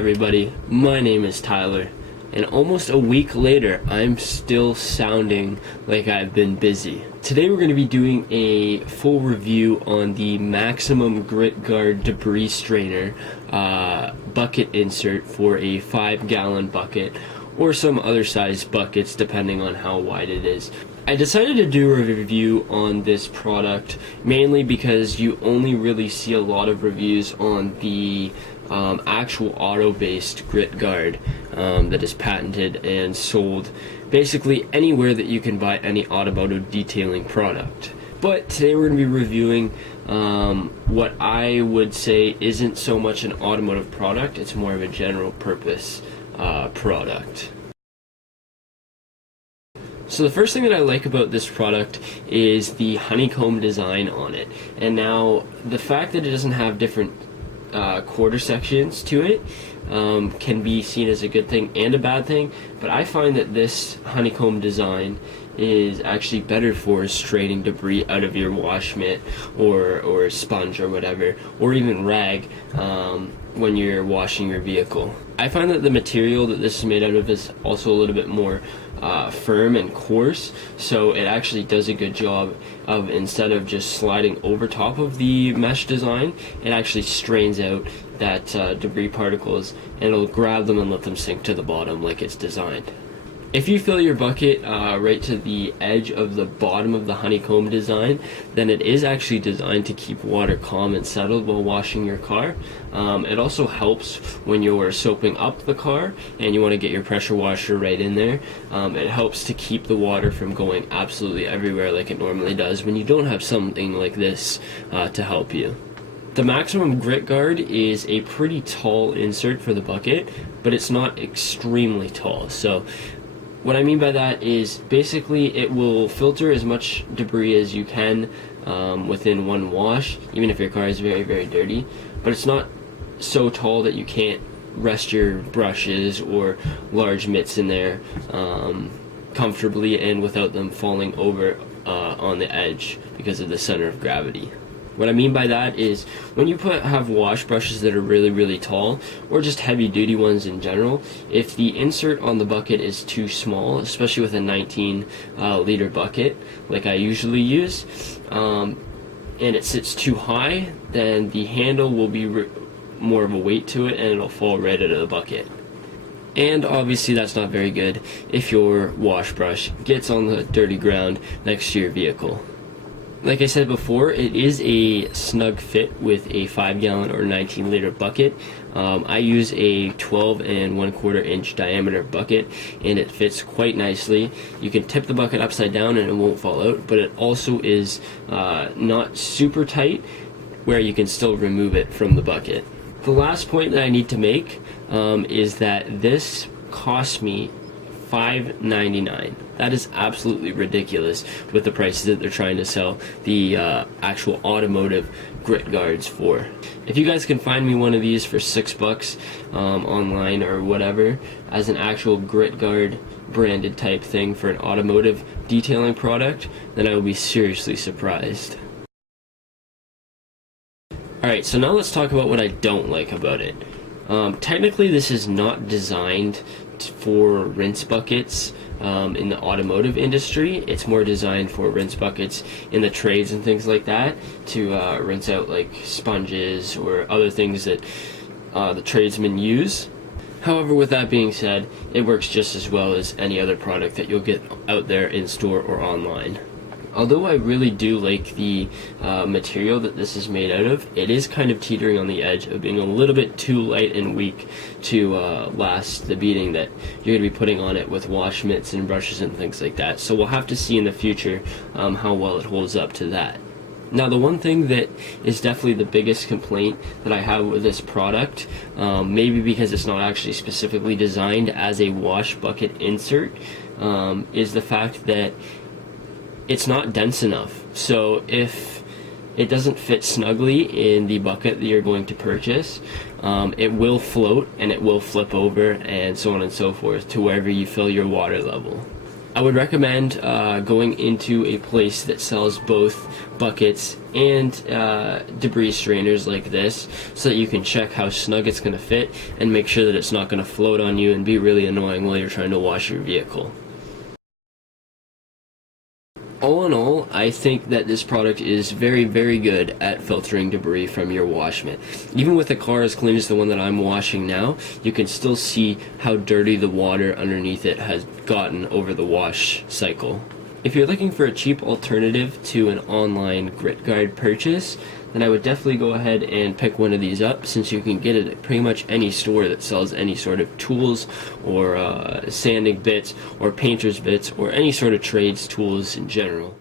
everybody? My name is Tyler, and almost a week later, I'm still sounding like I've been busy. Today we're going to be doing a full review on the Maximum Grit Guard Debris Strainer bucket insert for a 5-gallon bucket, or some other size buckets depending on how wide it is. I decided to do a review on this product mainly because you only really see a lot of reviews on the actual auto-based grit guard that is patented and sold basically anywhere that you can buy any automotive detailing product. But today we're going to be reviewing what I would say isn't so much an automotive product, it's more of a general purpose product. So the first thing that I like about this product is the honeycomb design on it. And now the fact that it doesn't have different quarter sections to it can be seen as a good thing and a bad thing, but I find that this honeycomb design is actually better for straining debris out of your wash mitt or sponge or whatever, or even rag when you're washing your vehicle. I find that the material that this is made out of is also a little bit more firm and coarse, so it actually does a good job of, instead of just sliding over top of the mesh design, it actually strains out that debris particles, and it'll grab them and let them sink to the bottom like it's designed. If you fill your bucket right to the edge of the bottom of the honeycomb design, then it is actually designed to keep water calm and settled while washing your car. It also helps when you're soaping up the car and you want to get your pressure washer right in there. It helps to keep the water from going absolutely everywhere like it normally does when you don't have something like this to help you. The Maximum Grit Guard is a pretty tall insert for the bucket, but it's not extremely tall. So what I mean by that is basically it will filter as much debris as you can within one wash, even if your car is very, very dirty. But it's not so tall that you can't rest your brushes or large mitts in there comfortably and without them falling over on the edge because of the center of gravity. What I mean by that is when you have wash brushes that are really, really tall, or just heavy duty ones in general, if the insert on the bucket is too small, especially with a 19 liter bucket like I usually use, and it sits too high, then the handle will be more of a weight to it and it'll fall right out of the bucket. And obviously that's not very good if your wash brush gets on the dirty ground next to your vehicle. Like I said before, it is a snug fit with a 5-gallon or 19 liter bucket. I use a 12 1/4 inch diameter bucket, and it fits quite nicely. You can tip the bucket upside down and it won't fall out, but it also is not super tight where you can still remove it from the bucket. The last point that I need to make is that this cost me $5.99. That is absolutely ridiculous with the prices that they're trying to sell the actual automotive grit guards for. If you guys can find me one of these for $6 online or whatever as an actual grit guard branded type thing for an automotive detailing product, then I will be seriously surprised. Alright, so now let's talk about what I don't like about it. Technically this is not designed for rinse buckets in the automotive industry. It's more designed for rinse buckets in the trades and things like that, to rinse out like sponges or other things that the tradesmen use. However, with that being said, it works just as well as any other product that you'll get out there in store or online. Although I really do like the material that this is made out of, it is kind of teetering on the edge of being a little bit too light and weak to last the beating that you're going to be putting on it with wash mitts and brushes and things like that. So we'll have to see in the future how well it holds up to that. Now, the one thing that is definitely the biggest complaint that I have with this product, maybe because it's not actually specifically designed as a wash bucket insert, is the fact that it's not dense enough. So if it doesn't fit snugly in the bucket that you're going to purchase, it will float and it will flip over and so on and so forth to wherever you fill your water level. I would recommend going into a place that sells both buckets and debris strainers like this, so that you can check how snug it's going to fit and make sure that it's not going to float on you and be really annoying while you're trying to wash your vehicle. All in all, I think that this product is very, very good at filtering debris from your wash mitt. Even with a car as clean as the one that I'm washing now, you can still see how dirty the water underneath it has gotten over the wash cycle. If you're looking for a cheap alternative to an online grit guard purchase, then I would definitely go ahead and pick one of these up, since you can get it at pretty much any store that sells any sort of tools or sanding bits or painter's bits or any sort of trades tools in general.